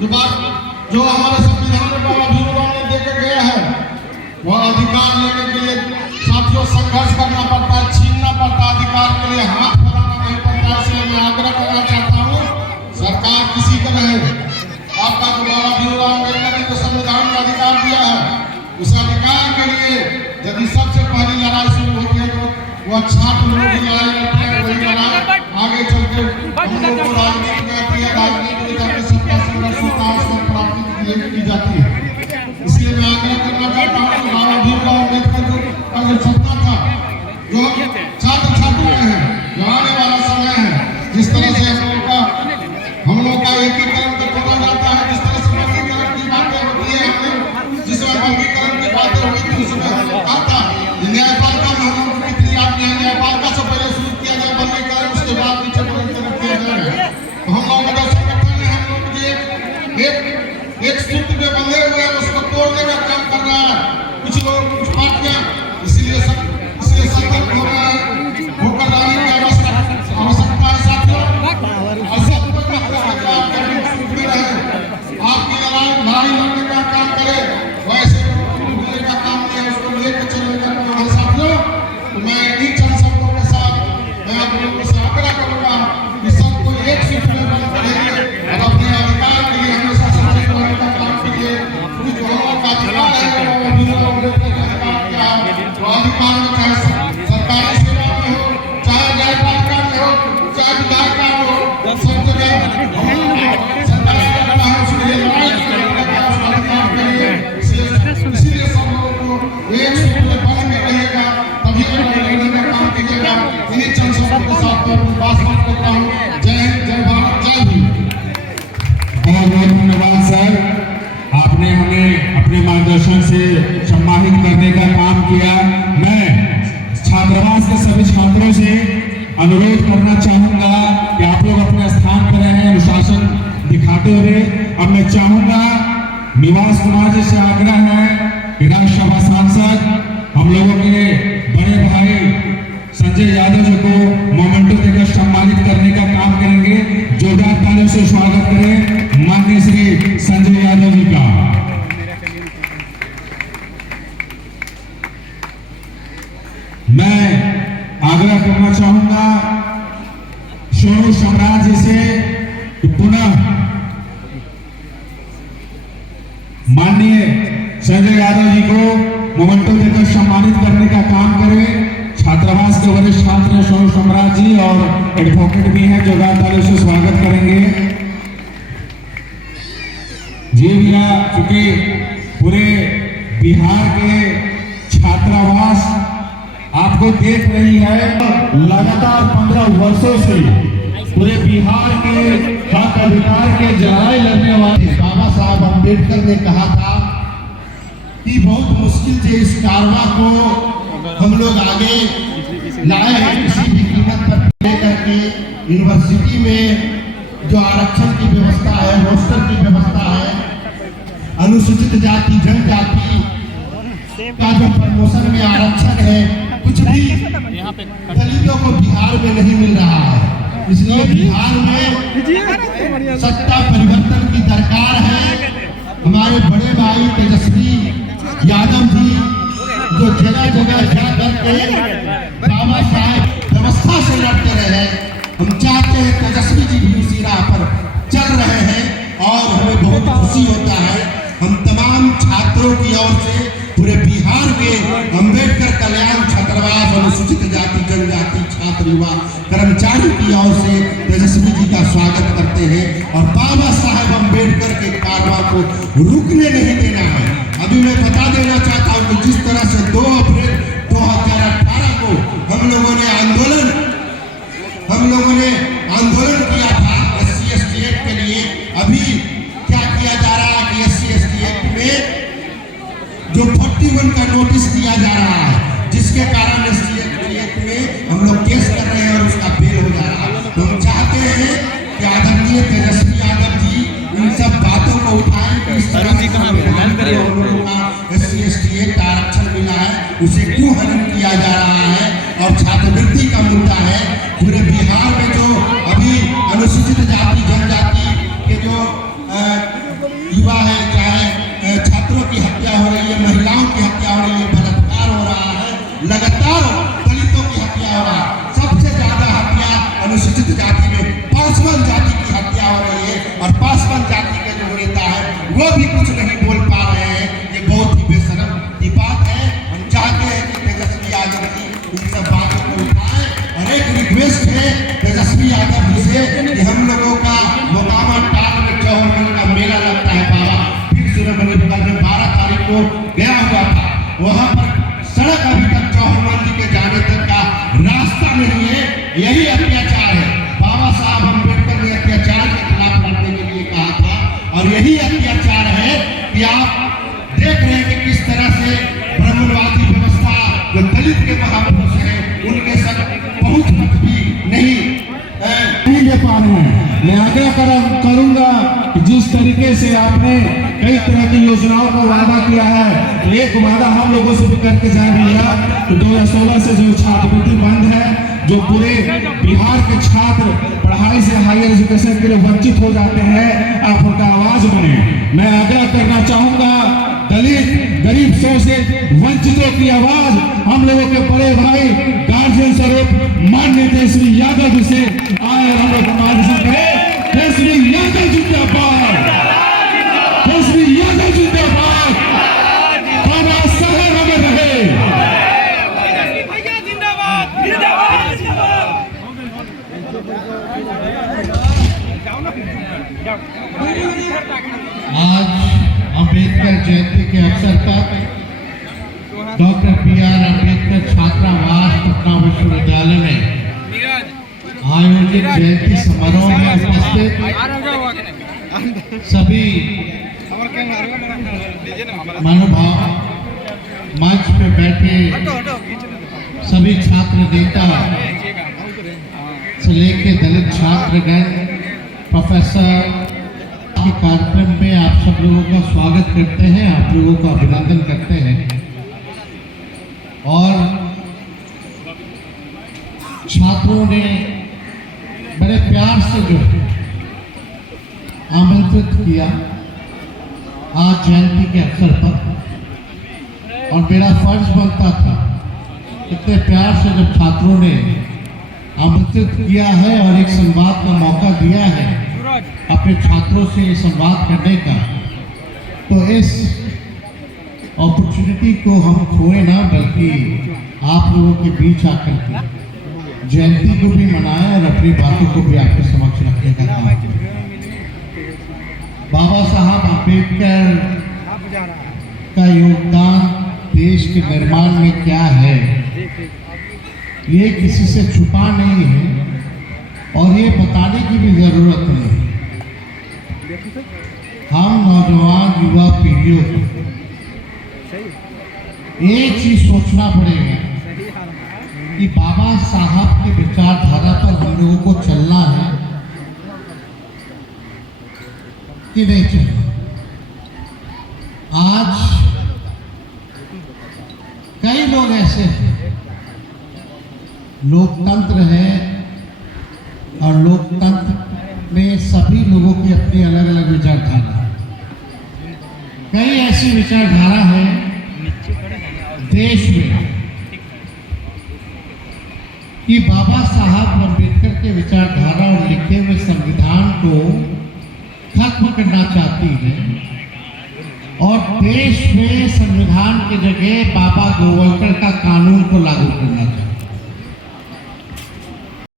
जो हमारे संविधान में बाबा भीमराव ने देकर गया है, वह अधिकार लेने के लिए साथियों संघर्ष करना पड़ता है, छीनना पड़ता है, अधिकार के लिए हाथ फैलाना नहीं पड़ता। इसलिए मैं आग्रह करना चाहता हूँ, सरकार किसी का रहे, आपका जो बाबा भीमराव अम्बेडकर ने जो संविधान का अधिकार दिया है, उस अधिकार के लिए यदि सबसे पहली लड़ाई शुरू होती है तो वह छात्र लोग की लड़ाई लड़ते हैं। वही लड़ाई आगे चलकर हम लोग को राजनीति में आती है, राजनीति में जाकर सत्ता संघर्ष होता है, उसको प्राप्ति की जाती है। इसलिए मैं आग्रह करना चाहता हूँ कि बाबा भीमराव अम्बेडकर का जो सपना था, जो छात्र छात्री हैं, जो आने वाला समय है, जिस तरह से हम लोग का एकीकरण तो खोला जाता है, जिस तरह से वर्गीकरण की बातें होती है, जिसमें वर्गीकरण की बातें हुई थी उसमें आता न्यायपालिका में हम लोग कितनी आदमी है, न्यायपालिका से पहले शुरू किया जाए वर्गीकरण, उसके बाद नीचे वर्गीकरण किया जाए। तो हम लोगों का संगठन है, हम लोग एक सूत्र में बंधे हुए हैं, उसको तोड़ने का काम कर रहा है कुछ लोग, कुछ पार्टियां। इसलिए सतर्क होकर रहने की आवश्यकता है साथियों। आपकी लड़ाई लड़ने का काम करे, वैसे लड़ने का काम नहीं है, उसको लेकर चलने का काम है साथियों। तो मैं इन चंद शब्दों के साथ मैं आप लोगों से आग्रह करूंगा कि सबको एक सूत्र में बंद करेंगे और अपने अधिकार के लिए हमेशा सच्चाई करने का काम कीजिए। क्योंकि जो हम का अधिकार है वो भीमराव अम्बेडकर का अधिकार क्या है, वो अधिकार में चाहे सरकारी सेवा में हो, चाहे न्यायपालिका में हो, चाहे विधायिका में हो, सब जगह इसीलिए सब लोगों को एक सूत्र में बंध में रहिएगा, तभी लड़ने का काम कीजिएगा। इन्हीं चंद शब्दों के साथ मैं अपनी बात समाप्त करता हूँ। जय हिंद, जय भारत, जय भीम। बहुत बहुत धन्यवाद सर, आपने हमें अपने मार्गदर्शन से सम्मानित करने का काम किया। मैं छात्रावास के सभी छात्रों से अनुरोध करना चाहूंगा कि आप लोग अपने स्थान पर रहें, अनुशासन दिखाते हुए। अब मैं चाहूंगा निवास कुमार जी से आग्रह है कि राज्यसभा सांसद हम लोगों के बड़े भाई संजय यादव जी को मोमेंटो देकर सम्मानित करने का काम करेंगे। जोरदार तालियों से स्वागत करें माननीय श्री संजय यादव जी का। मैं आग्रह करना चाहूंगा सोनू सम्राट जी से कि पुनः माननीय संजय यादव जी को मोमेंटो देकर सम्मानित करने का काम करें। छात्रावास के वरिष्ठ छात्र हैं सोनू सम्राट जी और एडवोकेट भी हैं, जो तालियों से स्वागत करेंगे। जी भैया, क्योंकि पूरे बिहार के छात्रावास आपको देख रही है, लगातार 15 वर्षों से पूरे बिहार के हक अधिकार के लड़ाई लड़ने वाले बाबा साहब अम्बेडकर ने कहा था कि बहुत मुश्किल से इस कारवां को हम लोग आगे लाए हैं, किसी भी कीमत पर लेकर के। यूनिवर्सिटी में जो आरक्षण की व्यवस्था है, रोस्टर की व्यवस्था है, अनुसूचित जाति जनजाति का जो प्रमोशन में आरक्षण है, कुछ भी दलितों को बिहार में नहीं मिल रहा है। इसलिए बिहार में सत्ता परिवर्तन की दरकार है। हमारे बड़े भाई तेजस्वी यादव जी जो जगह जगह जाकर के बाबा साहब व्यवस्था से लड़ते रहे, हम चाहते हैं तेजस्वी जी भी उसी राह पर चल रहे हैं और हमें बहुत खुशी होता है। हम तमाम छात्रों की ओर से पूरे बिहार के अम्बेडकर कल्याण छात्रावास अनुसूचित जाति जनजाति छात्र युवा कर्मचारी की ओर से तेजस्वी जी का स्वागत करते हैं और बाबा साहब अम्बेडकर के कारवां को रुकने नहीं देना है। अभी मैं बता देना चाहता हूँ कि जिस तरह से 2 अप्रैल 2018 को हम लोगों ने आंदोलन किया था SC/ST एक्ट के लिए, अभी क्या किया जा रहा है कि SC/ST एक्ट में जो 41 का नोटिस दिया जा रहा है, जिसके कारण SC/ST एक्ट में हम लोग केस कर रहे हैं और उसका बेल हो जा रहा है। तो हम चाहते हैं कि आदरणीय तेजस्वी यादव जी इन सब बातों को उठाएं कि इस तरह से SC/ST एक्ट आरक्षण मिला है उसे क्यों हनन किया जा रहा है। और छात्रवृत्ति का मुद्दा है, पूरे बिहार में जो अभी अनुसूचित जाति जनजाति के जो हजारों दलितों की हत्या हो रहा है। सबसे ज्यादा हत्या अनुसूचित जाति में पासवान जाति की हत्या हो रही है, और पासवान जाति के जो नेता है वो भी कुछ नहीं बोल पा रहे हैं। ये बहुत ही बेशरम की बात है। हम चाहते हैं कि तेजस्वी यादव जी इन सब बातों को उठाएं, और एक रिक्वेस्ट है तेजस्वी यादव जी से कि हम लोगों का मोकामा टाल में चौहरमल का मेला लगता है बाबा, फिर सुरमनी में 12 तारीख को गया हुआ था, वहां पर सड़क अभी तक चौहरमल जी के जाने तक का रास्ता नहीं है। यही अत्याचार है। बाबा साहब अम्बेडकर ने अत्याचार के खिलाफ लड़ने के लिए कहा था, और यही अत्याचार है कि आप देख रहे हैं कि किस तरह से ब्राह्मणवादी व्यवस्था जो दलित के महापुरुष हैं उनके साथ पहुंच तक भी नहीं ले पा रहे हैं। मैं आग्रह करूंगा कि जिस तरीके से आपने कई तरह की योजनाओं का वादा किया है, तो एक वादा हम लोगों से भी करके जाए भैया, तो 2016 से जो छात्रवृत्ति बंद है, जो पूरे बिहार के छात्र पढ़ाई से हायर एजुकेशन के लिए वंचित हो जाते हैं, आप उनका आवाज बने। मैं आग्रह करना चाहूंगा, दलित गरीब शोषित वंचितों की आवाज हम लोगों के बड़े भाई गार्जियन स्वरूप माननीय तेजस्वी यादव जी से आए, हम लोग मार्गदर्शन करें। तेजस्वी यादव जिंदाबाद, तेजस्वी यादव जिंदाबाद, बाबा साहब अमर रहे। आज अंबेडकर जयंती के अवसर पर डॉक्टर बी.आर. अंबेडकर छात्रावास पटना विश्वविद्यालय में आयोजित जयंती समारोह में उपस्थित सभी महानुभाव, मंच पे बैठे सभी छात्र नेता से लेके दलित छात्रगण, प्रोफेसर, के कार्यक्रम में आप सब लोगों का स्वागत करते हैं, आप लोगों का अभिनंदन करते हैं। और छात्रों ने बड़े प्यार से जो आमंत्रित किया आज जयंती के अवसर पर, और मेरा फर्ज बनता था, इतने प्यार से जब छात्रों ने आमंत्रित किया है और एक संवाद का मौका दिया है अपने छात्रों से संवाद करने का, तो इस अपॉर्चुनिटी को हम खोए ना, बल्कि आप लोगों के बीच आकर के जयंती को भी मनाएं और अपनी बातों को भी आपके समक्ष रखने का काम करें। बाबा साहब अम्बेडकर का योगदान देश के निर्माण में क्या है, ये किसी से छुपा नहीं है, और ये बताने की भी जरूरत नहीं। हम नौजवान युवा पीढ़ियों को एक चीज सोचना पड़ेगा कि बाबा साहब की विचारधारा पर हम लोगों को चलना है कि नहीं चलना। आज कई लोग ऐसे हैं, लोकतंत्र है, और लोकतंत्र में सभी लोगों की अपनी अलग अलग विचारधारा है। कई ऐसी विचारधारा है देश में कि बाबा साहब अम्बेडकर के विचारधारा और लिखे हुए संविधान को खत्म करना चाहती है, और देश में संविधान की जगह बाबा गोवलकर का कानून को लागू करना चाहती है।